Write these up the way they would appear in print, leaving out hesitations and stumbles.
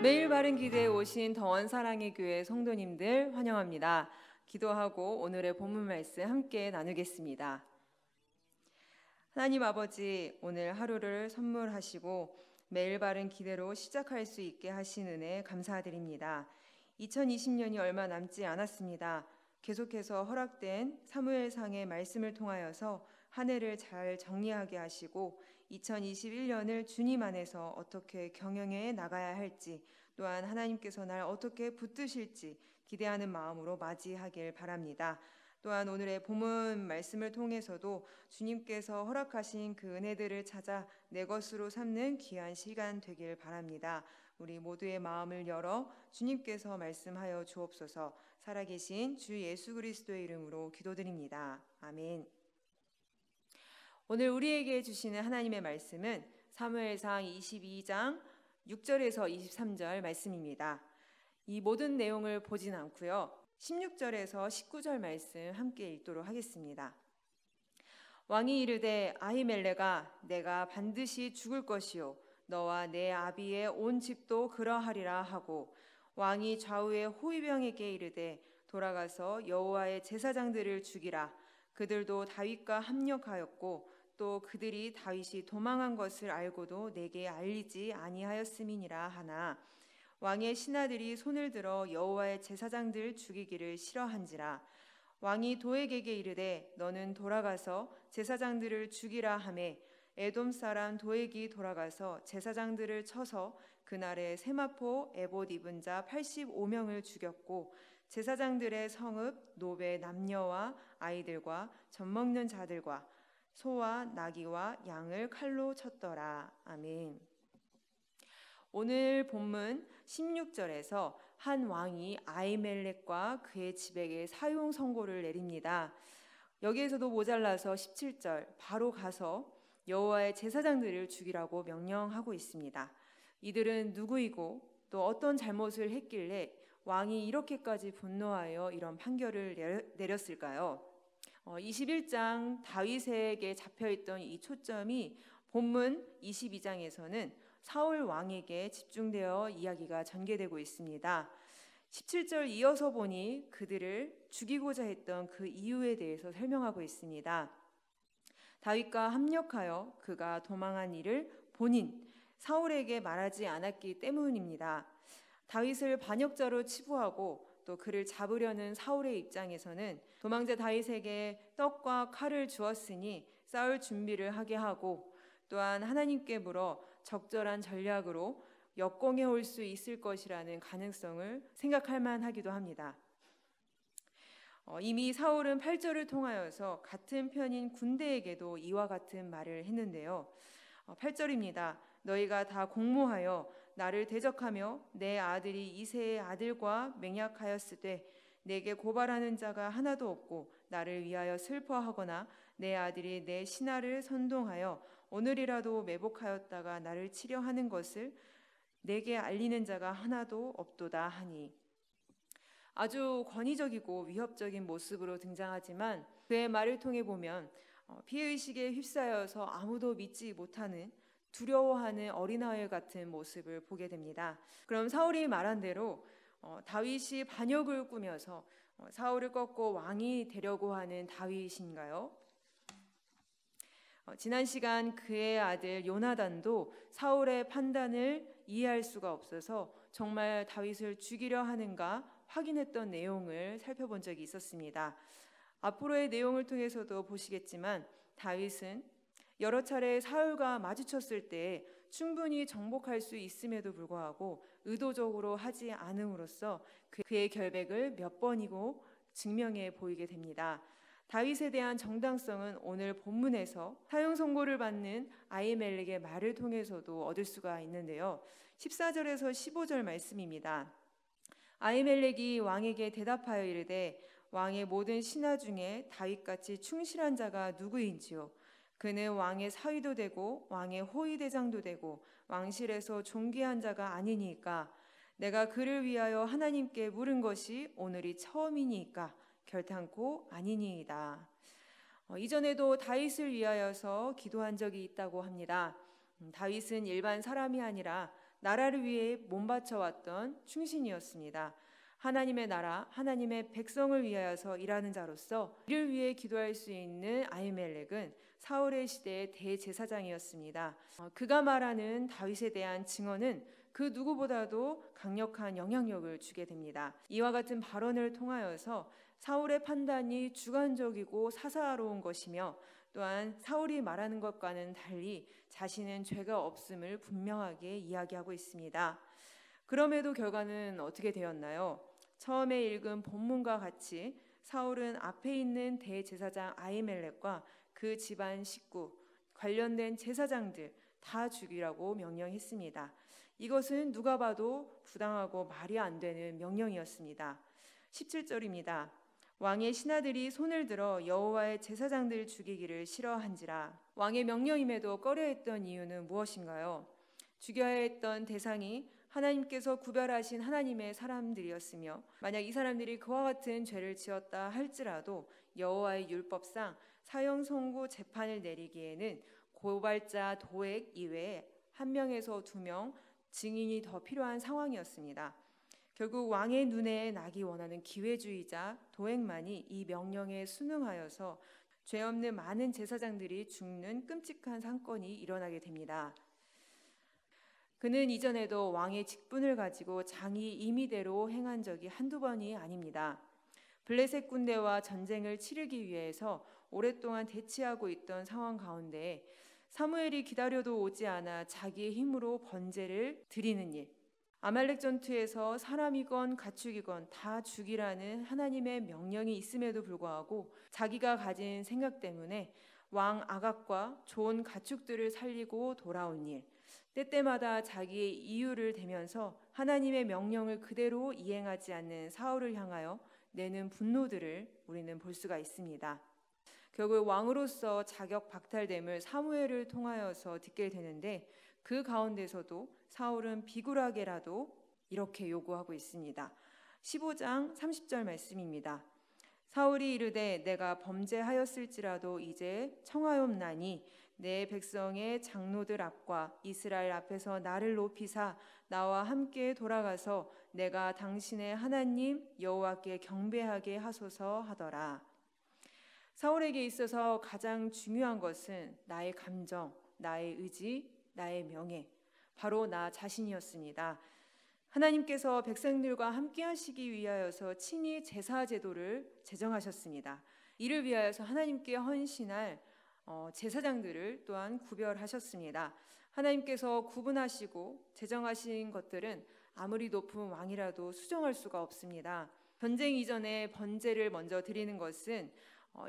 매일 바른 기대에 오신 더원 사랑의 교회 성도님들 환영합니다. 기도하고 오늘의 본문 말씀 함께 나누겠습니다. 하나님 아버지, 오늘 하루를 선물하시고 매일 바른 기대로 시작할 수 있게 하신 은혜 감사드립니다. 2020년이 얼마 남지 않았습니다. 계속해서 허락된 사무엘상의 말씀을 통하여서 한 해를 잘 정리하게 하시고 2021년을 주님 안에서 어떻게 경영해 나가야 할지, 또한 하나님께서 날 어떻게 붙드실지 기대하는 마음으로 맞이하길 바랍니다. 또한 오늘의 본문 말씀을 통해서도 주님께서 허락하신 그 은혜들을 찾아 내 것으로 삼는 귀한 시간 되길 바랍니다. 우리 모두의 마음을 열어 주님께서 말씀하여 주옵소서. 살아계신 주 예수 그리스도의 이름으로 기도드립니다. 아멘. 오늘 우리에게 주시는 하나님의 말씀은 사무엘상 22장 6절에서 23절 말씀입니다. 이 모든 내용을 보진 않고요. 16절에서 19절 말씀 함께 읽도록 하겠습니다. 왕이 이르되 아히멜레가 내가 반드시 죽을 것이요 너와 내 아비의 온 집도 그러하리라 하고, 왕이 좌우의 호위병에게 이르되 돌아가서 여호와의 제사장들을 죽이라. 그들도 다윗과 합력하였고 또 그들이 다윗이 도망한 것을 알고도 내게 알리지 아니하였음이니라 하나, 왕의 신하들이 손을 들어 여호와의 제사장들 죽이기를 싫어한지라. 왕이 도액에게 이르되 너는 돌아가서 제사장들을 죽이라 하매, 에돔 사람 도액이 돌아가서 제사장들을 쳐서 그날에 세마포 에봇 입은 자 85명을 죽였고, 제사장들의 성읍 노베 남녀와 아이들과 젖먹는 자들과 소와 나귀와 양을 칼로 쳤더라. 아멘. 오늘 본문 16절에서 한 왕이 아히멜렉과 그의 집에게 사형 선고를 내립니다. 여기에서도 모자라서 17절 바로 가서 여호와의 제사장들을 죽이라고 명령하고 있습니다. 이들은 누구이고 또 어떤 잘못을 했길래 왕이 이렇게까지 분노하여 이런 판결을 내렸을까요? 21장 다윗에게 잡혀있던 이 초점이 본문 22장에서는 사울 왕에게 집중되어 이야기가 전개되고 있습니다. 17절 이어서 보니 그들을 죽이고자 했던 그 이유에 대해서 설명하고 있습니다. 다윗과 합력하여 그가 도망한 일을 본인 사울에게 말하지 않았기 때문입니다. 다윗을 반역자로 치부하고 또 그를 잡으려는 사울의 입장에서는 도망자 다윗에게 떡과 칼을 주었으니 싸울 준비를 하게 하고, 또한 하나님께 물어 적절한 전략으로 역공해 올 수 있을 것이라는 가능성을 생각할 만하기도 합니다. 이미 사울은 8절을 통하여서 같은 편인 군대에게도 이와 같은 말을 했는데요. 8절입니다. 너희가 다 공모하여 나를 대적하며 내 아들이 이새의 아들과 맹약하였으되 내게 고발하는 자가 하나도 없고 나를 위하여 슬퍼하거나 내 아들이 내 신하를 선동하여 오늘이라도 매복하였다가 나를 치려 하는 것을 내게 알리는 자가 하나도 없도다 하니. 아주 권위적이고 위협적인 모습으로 등장하지만 그의 말을 통해 보면 피해의식에 휩싸여서 아무도 믿지 못하는, 두려워하는 어린아이 같은 모습을 보게 됩니다. 그럼 사울이 말한 대로 다윗이 반역을 꾸며서 사울을 꺾고 왕이 되려고 하는 다윗인가요? 지난 시간 그의 아들 요나단도 사울의 판단을 이해할 수가 없어서 정말 다윗을 죽이려 하는가 확인했던 내용을 살펴본 적이 있었습니다. 앞으로의 내용을 통해서도 보시겠지만 다윗은 여러 차례 사울과 마주쳤을 때 충분히 정복할 수 있음에도 불구하고 의도적으로 하지 않음으로써 그의 결백을 몇 번이고 증명해 보이게 됩니다. 다윗에 대한 정당성은 오늘 본문에서 사형 선고를 받는 아히멜렉의 말을 통해서도 얻을 수가 있는데요. 14절에서 15절 말씀입니다. 아히멜렉이 왕에게 대답하여 이르되 왕의 모든 신하 중에 다윗같이 충실한 자가 누구인지요? 그는 왕의 사위도 되고 왕의 호위대장도 되고 왕실에서 존귀한 자가 아니니까. 내가 그를 위하여 하나님께 물은 것이 오늘이 처음이니까 결탄코 아니니이다. 이전에도 다윗을 위하여서 기도한 적이 있다고 합니다. 다윗은 일반 사람이 아니라 나라를 위해 몸바쳐왔던 충신이었습니다. 하나님의 나라, 하나님의 백성을 위하여서 일하는 자로서 이를 위해 기도할 수 있는 아히멜렉은 사울의 시대의 대제사장이었습니다. 그가 말하는 다윗에 대한 증언은 그 누구보다도 강력한 영향력을 주게 됩니다. 이와 같은 발언을 통하여서 사울의 판단이 주관적이고 사사로운 것이며 또한 사울이 말하는 것과는 달리 자신은 죄가 없음을 분명하게 이야기하고 있습니다. 그럼에도 결과는 어떻게 되었나요? 처음에 읽은 본문과 같이 사울은 앞에 있는 대제사장 아히멜렉과 그 집안 식구, 관련된 제사장들 다 죽이라고 명령했습니다. 이것은 누가 봐도 부당하고 말이 안 되는 명령이었습니다. 17절입니다. 왕의 신하들이 손을 들어 여호와의 제사장들 죽이기를 싫어한지라. 왕의 명령임에도 꺼려했던 이유는 무엇인가요? 죽여야 했던 대상이 하나님께서 구별하신 하나님의 사람들이었으며 만약 이 사람들이 그와 같은 죄를 지었다 할지라도 여호와의 율법상 사형 선고 재판을 내리기에는 고발자 도액 이외에 1명에서 2명 증인이 더 필요한 상황이었습니다. 결국 왕의 눈에 나기 원하는 기회주의자 도액만이 이 명령에 순응하여서 죄 없는 많은 제사장들이 죽는 끔찍한 사건이 일어나게 됩니다. 그는 이전에도 왕의 직분을 가지고 장이 임의대로 행한 적이 한두 번이 아닙니다. 블레셋 군대와 전쟁을 치르기 위해서 오랫동안 대치하고 있던 상황 가운데 사무엘이 기다려도 오지 않아 자기의 힘으로 번제를 드리는 일, 아말렉 전투에서 사람이건 가축이건 다 죽이라는 하나님의 명령이 있음에도 불구하고 자기가 가진 생각 때문에 왕 아각과 좋은 가축들을 살리고 돌아온 일, 때때마다 자기의 이유를 대면서 하나님의 명령을 그대로 이행하지 않는 사울을 향하여 내는 분노들을 우리는 볼 수가 있습니다. 결국 왕으로서 자격 박탈됨을 사무엘을 통하여서 듣게 되는데 그 가운데서도 사울은 비굴하게라도 이렇게 요구하고 있습니다. 15장 30절 말씀입니다. 사울이 이르되 내가 범죄하였을지라도 이제 청하옵나니 내 백성의 장로들 앞과 이스라엘 앞에서 나를 높이사 나와 함께 돌아가서 내가 당신의 하나님 여호와께 경배하게 하소서 하더라. 사울에게 있어서 가장 중요한 것은 나의 감정, 나의 의지, 나의 명예, 바로 나 자신이었습니다. 하나님께서 백성들과 함께 하시기 위하여서 친히 제사 제도를 제정하셨습니다. 이를 위하여서 하나님께 헌신할 제사장들을 또한 구별하셨습니다. 하나님께서 구분하시고 제정하신 것들은 아무리 높은 왕이라도 수정할 수가 없습니다. 전쟁 이전에 번제를 먼저 드리는 것은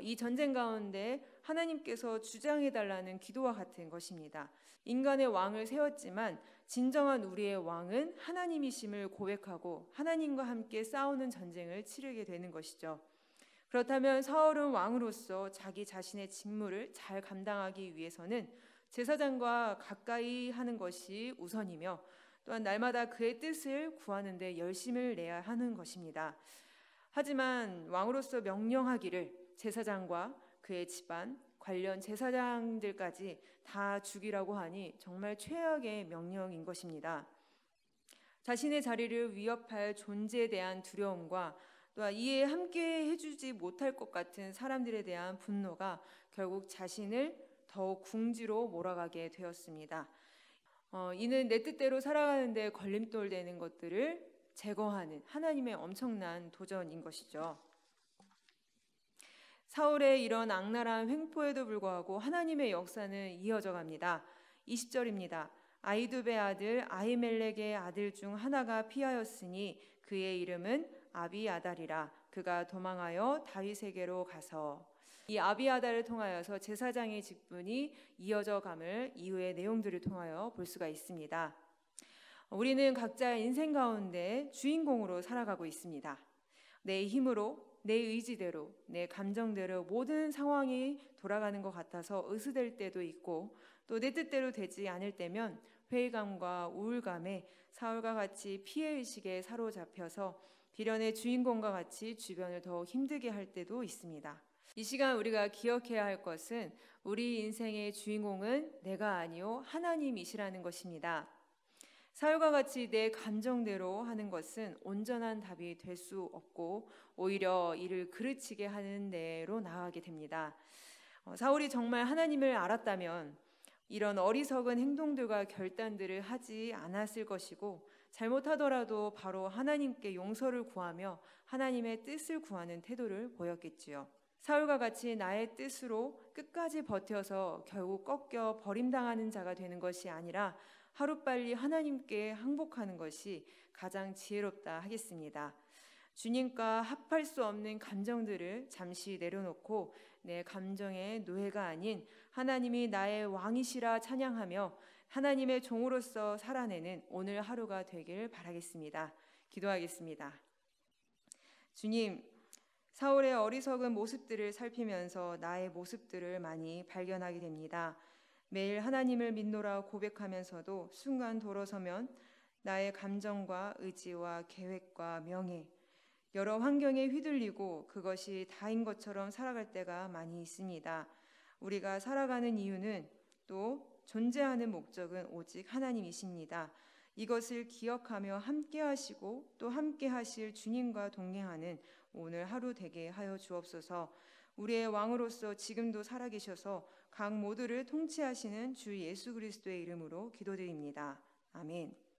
이 전쟁 가운데 하나님께서 주장해달라는 기도와 같은 것입니다. 인간의 왕을 세웠지만 진정한 우리의 왕은 하나님이심을 고백하고 하나님과 함께 싸우는 전쟁을 치르게 되는 것이죠. 그렇다면 사울은 왕으로서 자기 자신의 직무를 잘 감당하기 위해서는 제사장과 가까이 하는 것이 우선이며 또한 날마다 그의 뜻을 구하는 데 열심을 내야 하는 것입니다. 하지만 왕으로서 명령하기를 제사장과 그의 집안, 관련 제사장들까지 다 죽이라고 하니 정말 최악의 명령인 것입니다. 자신의 자리를 위협할 존재에 대한 두려움과 또한 이에 함께 해주지 못할 것 같은 사람들에 대한 분노가 결국 자신을 더욱 궁지로 몰아가게 되었습니다. 이는 내 뜻대로 살아가는 데 걸림돌 되는 것들을 제거하는 하나님의 엄청난 도전인 것이죠. 사울의 이런 악랄한 횡포에도 불구하고 하나님의 역사는 이어져 갑니다. 20절입니다. 아히두베의 아들 아히멜렉의 아들 중 하나가 피하였으니 그의 이름은 아비아달이라. 그가 도망하여 다윗에게로 가서. 이 아비아달을 통하여서 제사장의 직분이 이어져 감을 이후의 내용들을 통하여 볼 수가 있습니다. 우리는 각자의 인생 가운데 주인공으로 살아가고 있습니다. 내 힘으로, 내 의지대로, 내 감정대로 모든 상황이 돌아가는 것 같아서 으스댈 때도 있고 또 내 뜻대로 되지 않을 때면 회의감과 우울감에 사울과 같이 피해의식에 사로잡혀서 비련의 주인공과 같이 주변을 더욱 힘들게 할 때도 있습니다. 이 시간 우리가 기억해야 할 것은 우리 인생의 주인공은 내가 아니요 하나님이시라는 것입니다. 사울과 같이 내 감정대로 하는 것은 온전한 답이 될 수 없고 오히려 이를 그르치게 하는 데로 나아가게 됩니다. 사울이 정말 하나님을 알았다면 이런 어리석은 행동들과 결단들을 하지 않았을 것이고, 잘못하더라도 바로 하나님께 용서를 구하며 하나님의 뜻을 구하는 태도를 보였겠지요. 사울과 같이 나의 뜻으로 끝까지 버텨서 결국 꺾여 버림당하는 자가 되는 것이 아니라 하루빨리 하나님께 항복하는 것이 가장 지혜롭다 하겠습니다. 주님과 합할 수 없는 감정들을 잠시 내려놓고 내 감정의 노예가 아닌 하나님이 나의 왕이시라 찬양하며 하나님의 종으로서 살아내는 오늘 하루가 되길 바라겠습니다. 기도하겠습니다. 주님, 사울의 어리석은 모습들을 살피면서 나의 모습들을 많이 발견하게 됩니다. 매일 하나님을 믿노라 고백하면서도 순간 돌아서면 나의 감정과 의지와 계획과 명예, 여러 환경에 휘둘리고 그것이 다인 것처럼 살아갈 때가 많이 있습니다. 우리가 살아가는 이유는 또 존재하는 목적은 오직 하나님이십니다. 이것을 기억하며 함께 하시고 또 함께 하실 주님과 동행하는 오늘 하루 되게 하여 주옵소서. 우리의 왕으로서 지금도 살아계셔서 각 모두를 통치하시는 주 예수 그리스도의 이름으로 기도드립니다. 아멘.